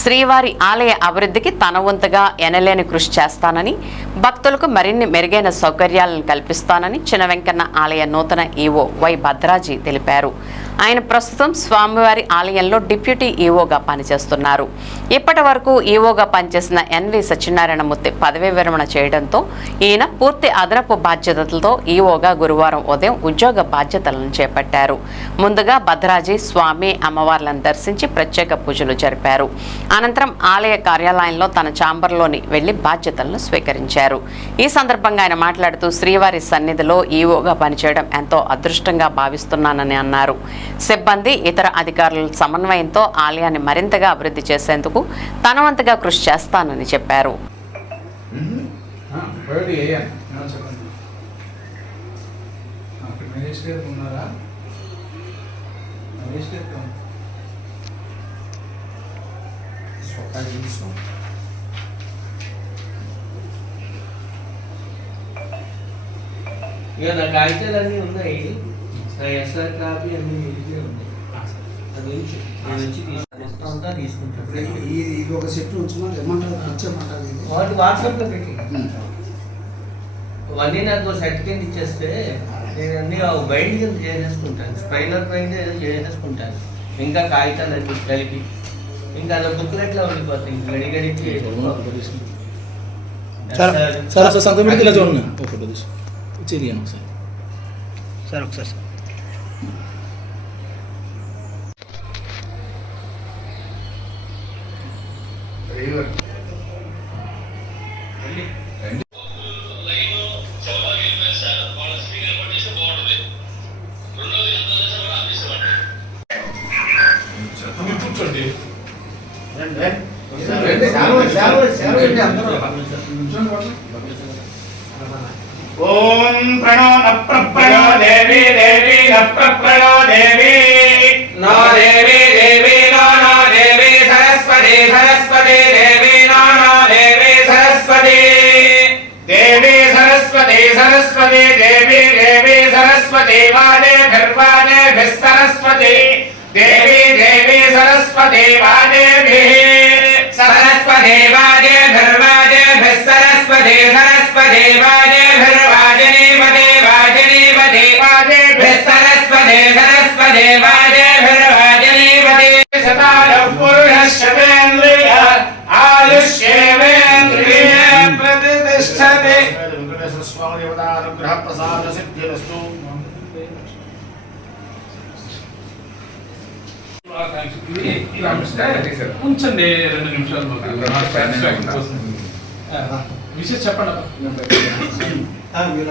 శ్రీవారి ఆలయ అభివృద్ధికి తన వంతుగా ఎనలేని కృషి చేస్తానని, భక్తులకు మరిన్ని మెరుగైన సౌకర్యాలను కల్పిస్తానని చినవెంకన్న ఆలయ నూతన ఈవో వై భద్రాజీ తెలిపారు. ఆయన ప్రస్తుతం స్వామివారి ఆలయంలో డిప్యూటీ ఈవోగా పనిచేస్తున్నారు. ఇప్పటి వరకు ఈవోగా పనిచేసిన ఎన్వి సత్యనారాయణమూర్తి పదవీ విరమణ చేయడంతో ఈయన పూర్తి అదనపు బాధ్యతలతో ఈవోగా గురువారం ఉదయం ఉద్యోగ బాధ్యతలను చేపట్టారు. ముందుగా భద్రాజీ స్వామి అమ్మవార్లను దర్శించి ప్రత్యేక పూజలు జరిపారు. అనంతరం ఆలయ కార్యాలయంలో తన ఛాంబర్లోని వెళ్లి బాధ్యతలను స్వీకరించారు. ఈ సందర్భంగా ఆయన మాట్లాడుతూ శ్రీవారి సన్నిధిలో ఈవోగా పనిచేయడం ఎంతో అదృష్టంగా భావిస్తున్నానని అన్నారు. సిబ్బంది ఇతర అధికారుల సమన్వయంతో ఆలయాన్ని మరింతగా అభివృద్ధి చేసేందుకు తన వంతుగా కృషి చేస్తానని చెప్పారు. ఇక నా కాగితాలన్నీ ఉన్నాయి. ఎస్ఆర్ కాపీ అన్నీ ఉన్నాయి. అది తీసుకుంటాను. ఇది ఒక సెట్ ఉంచుకోండి. వాట్సాప్లో పెట్టి అవన్నీ నాకు సెట్ కింద ఇచ్చేస్తే నేను అన్నీ బైండ్ కింద చేసేసుకుంటాను. స్పైలర్ బైండ్ ఏదో చేసేసుకుంటాను. ఇంకా కాగితాలన్నీ కలిపి ఇంకా అలా బుక్లెట్లో ఉండిపోతాయి. గడి గడికి సార్ ఒకసారి ఓం ప్రణో నప్రప్రణో దేవి దేవి నప్రప్రణో దేవి నో దేవి దేవి నో నో దేవి సరస్వతి సరస్వతి దేవి నో నో దేవి సరస్వతి దేవి సరస్వతి సరస్వతి దేవి దేవి సరస్వతి వాదేభిర్వాదేభిః సరస్వతి దేవి దేవి సరస్వతి వాదేభిః సరస్వతి వాదేభిర్వాదేభిః సరస్వతి సరస్వతి వాదేభిర్వాజనీవదే వాజనీవదే వాదేభిః సరస్వతి సరస్వతి వాదేభిర్వాజనీవదే శతాయః పురుషః శతేంద్రియ ఆయుష్యేవేంద్రియ ప్రతిష్ఠతే. వెంకటేశ్వర స్వామి దేవతా అనుగ్రహ ప్రసాద సిద్ధిరస్తు. ఉంచండి 2 నిమిషాలు విషయం చెప్పండి. మీరు